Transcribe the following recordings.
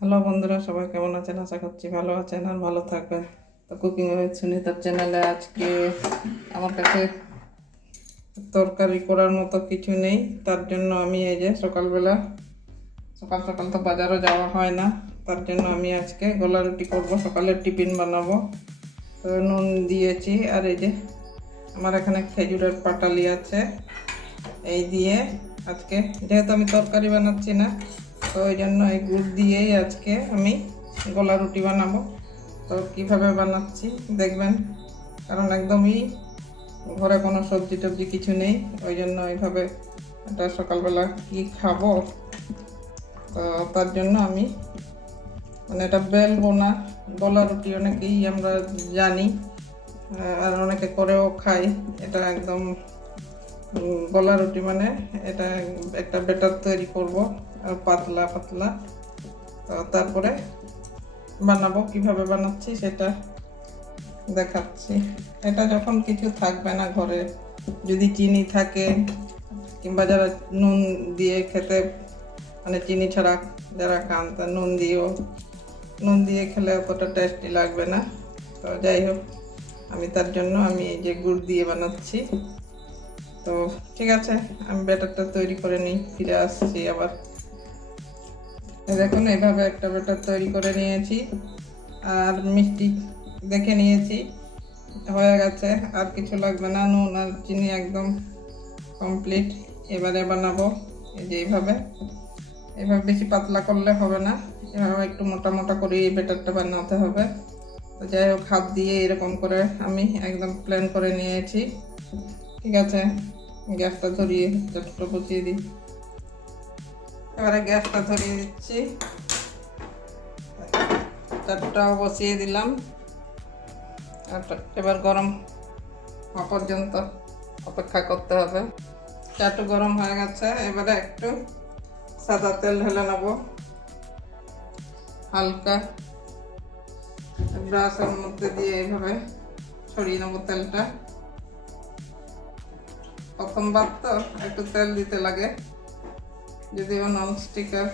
Hello বন্ধুরা, সবাই কেমন আছেন? আশা করছি ভালো আছেন আর ভালো থাকবেন। তো কুকিং উইথ সুনিতার চ্যানেলে আজকে আমার কাছে তরকারি করার মতো কিছু নেই। তার জন্য আমি এই যে সকালবেলা, সকাল সকাল তো বাজারও যাওয়া হয় না। তার জন্য আমি আজকে গোলা রুটি করব সকালের টিফিন বানাবো। তো নুন দিয়েছি আর এই যে আমার এখানে খেজুরের পাটালি আছে। এই দিয়ে আজকে, যেহেতু আমি তরকারি বানাচ্ছি না তো ওই জন্য এই গুড় দিয়েই আজকে আমি গোলা রুটি বানাবো। তো কীভাবে বানাচ্ছি দেখবেন, কারণ একদমই ঘরে কোনো সবজি টবজি কিছু নেই, ওই জন্য এইভাবে এটা সকালবেলা কি খাব? তো তার জন্য আমি মানে এটা বেলবো না, গলা রুটি অনেকেই আমরা জানি আর অনেকে করেও খাই, এটা একদম গলা রুটি মানে এটা একটা বেটার তৈরি করব। পাতলা পাতলা। তো তারপরে বানাবো। কীভাবে বানাচ্ছি সেটা দেখাচ্ছি। এটা যখন কিছু থাকবে না ঘরে, যদি চিনি থাকে, কিংবা যারা নুন দিয়ে খেতে মানে চিনি ছাড়া যারা খান, তা নুন দিয়েও, নুন দিয়ে খেলে অতটা টেস্টি লাগবে না। তো যাই হোক, আমি তার জন্য আমি এই যে গুড় দিয়ে বানাচ্ছি। তো ঠিক আছে, আমি ব্যাটারটা তৈরি করে নিই, ফিরে আসছি আবার। দেখুন এইভাবে একটা ব্যাটার তৈরি করে নিয়েছি। আর মিষ্টি দেখে নিয়েছি। হয়ে গেছে, আর কিছু লাগবে না। নুন আর চিনি একদম কমপ্লিট এবারে বানাবো, এই যে এইভাবে। এভাবে বেশি পাতলা করলে হবে না। এভাবে একটু মোটা মোটা করে এই ব্যাটারটা বানাতে হবে। তো যাই হোক, হাত দিয়ে এরকম করে আমি একদম প্ল্যান করে নিয়েছি। ঠিক আছে, গ্যাসটা ধরিয়ে চারটা বসিয়ে দিই। এবারে গ্যাসটা ধরিয়ে দিচ্ছি। চারটাও বসিয়ে দিলাম। এবার গরম হওয়া পর্যন্ত অপেক্ষা করতে হবে। চাটু গরম হয়ে গেছে, এবারে একটু সাদা তেল ঢেলে নেব। হালকা ব্রাশের মধ্যে দিয়ে এইভাবে ছড়িয়ে নেব তেলটা। প্রথমবার তো একটু তেল দিতে লাগে। যদিও নন স্টিকার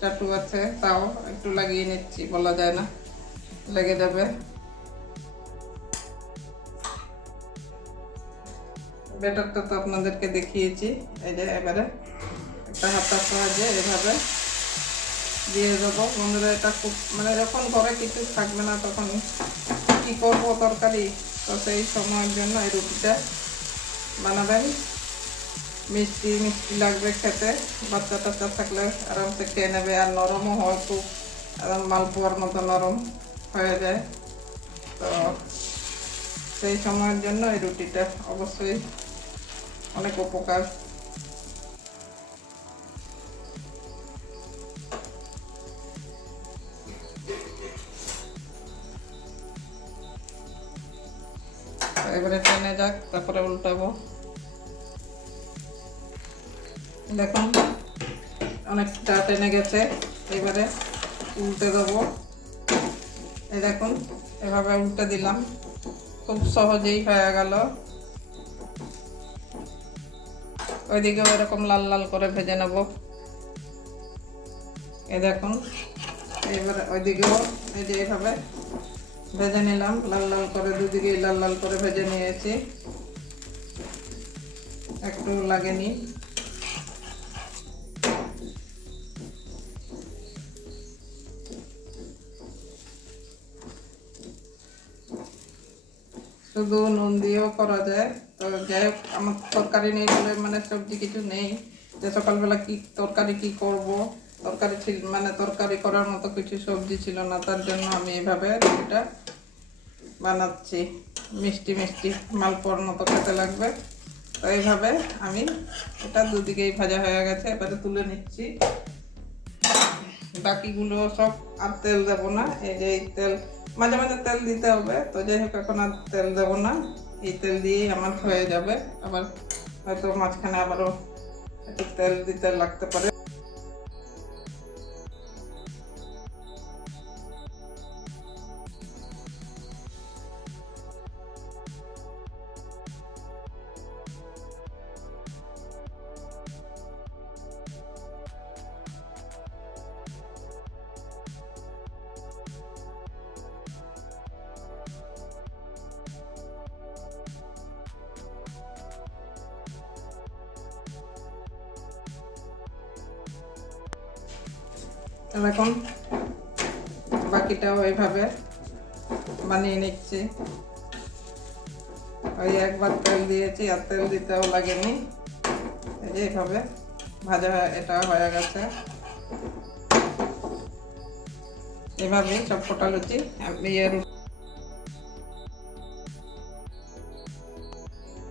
চাটু আছে, তাও একটু লাগিয়ে নিচ্ছি, বলা যায় না। লেগে যাবে। ব্যাটারটা তো আপনাদেরকে দেখিয়েছি, এই যে এবারে একটা হাতার সাহায্যে এভাবে দিয়ে দেবো। বন্ধুরা, এটা খুব মানে যখন ঘরে কিছু থাকবে না তখন কি করব, তরকারি? তো সেই সময়ের জন্য এই রুটিটা বানাবেন। মিষ্টি মিষ্টি লাগবে খেতে। বাচ্চা টাচ্চা থাকলে আরামসে খেয়ে নেবে। আর নরমও হয় খুব। মালপোয়ার মতো নরম হয়ে যায়। তো সেই সময়ের জন্য এই রুটিটা অবশ্যই অনেক উপকার। এবারে টেনে যাক, তারপরে উল্টাবো। দেখুন অনেকটা টেনে গেছে, এবারে উল্টে দেবো। এই দেখুন, এভাবে উল্টে দিলাম। খুব সহজেই হয়ে গেল। ওইদিকেও এরকম লাল লাল করে ভেজে নেব। এই দেখুন, এবারে ওইদিকেও এই যে এইভাবে ভেজে নিলাম। লাল লাল করে দুদিকেই লাল লাল করে ভেজে নিয়েছি। একটু লাগেনি। শুধু নুন দিয়েও করা যায়। তো যাই হোক, আমার তরকারি নেই বলে মানে সবজি কিছু নেই। যে সকালবেলা কি তরকারি কি করব, তরকারি ছিল মানে তরকারি করার মতো কিছু সবজি ছিল না, তার জন্য আমি এইভাবে রুটিটা বানাচ্ছি। মিষ্টি মিষ্টি মালপোয়ার মতো খেতে লাগবে। তো এইভাবে আমি এটা দুদিকেই ভাজা হয়ে গেছে, এবারে তুলে নিচ্ছি। বাকিগুলো সব আর তেল দেবো না, এই যে তেল মাঝে মাঝে তেল দিতে হবে। তো যাই হোক এখন আর তেল দেবো না। এই তেল দিয়েই আমার হয়ে যাবে। আবার হয়তো মাঝখানে আবারও একটু তেল দিতে লাগতে পারে। তো এখন বাকিটাও এইভাবে বানিয়ে নিচ্ছি। ওই একবার তেল দিয়েছি, আর তেল দিতেও লাগেনি। এইভাবে ভাজা এটা হয়ে গেছে। এভাবেই সব ফোটা লুচি এর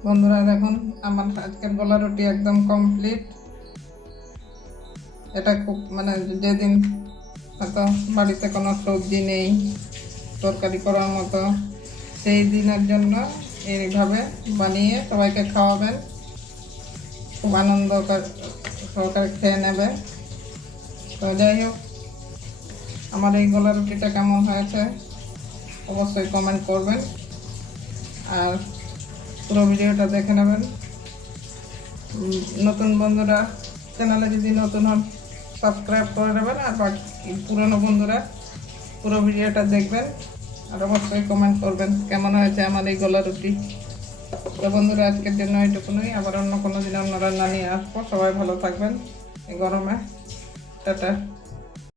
বন্ধুরা, দেখুন, আমার আজকের গলা রুটি একদম কমপ্লিট এটা খুব মানে যেদিন হয়তো বাড়িতে কোনো সবজি নেই, তরকারি করার মতো, সেই দিনের জন্য এইভাবে বানিয়ে সবাইকে খাওয়াবেন। খুব আনন্দ কর- সহকারে খেয়ে নেবে। তো যাই হোক, আমার এই গলা রুটিটা কেমন হয়েছে অবশ্যই কমেন্ট করবেন। আর পুরো ভিডিওটা দেখে নেবেন। নতুন বন্ধুরা, চ্যানেলে যদি নতুন হন সাবস্ক্রাইব করে নেবেন আর বাকি পুরনো বন্ধুরা, পুরো ভিডিওটা দেখবেন আর অবশ্যই কমেন্ট করবেন কেমন হয়েছে আমার এই গলা রুটি। তো বন্ধুরা, আজকের জন্য এইটুকুনই। আবার অন্য কোনো দিন আমরা রান্না নিয়ে আসব। সবাই ভালো থাকবেন। এই গরমে। টাটা।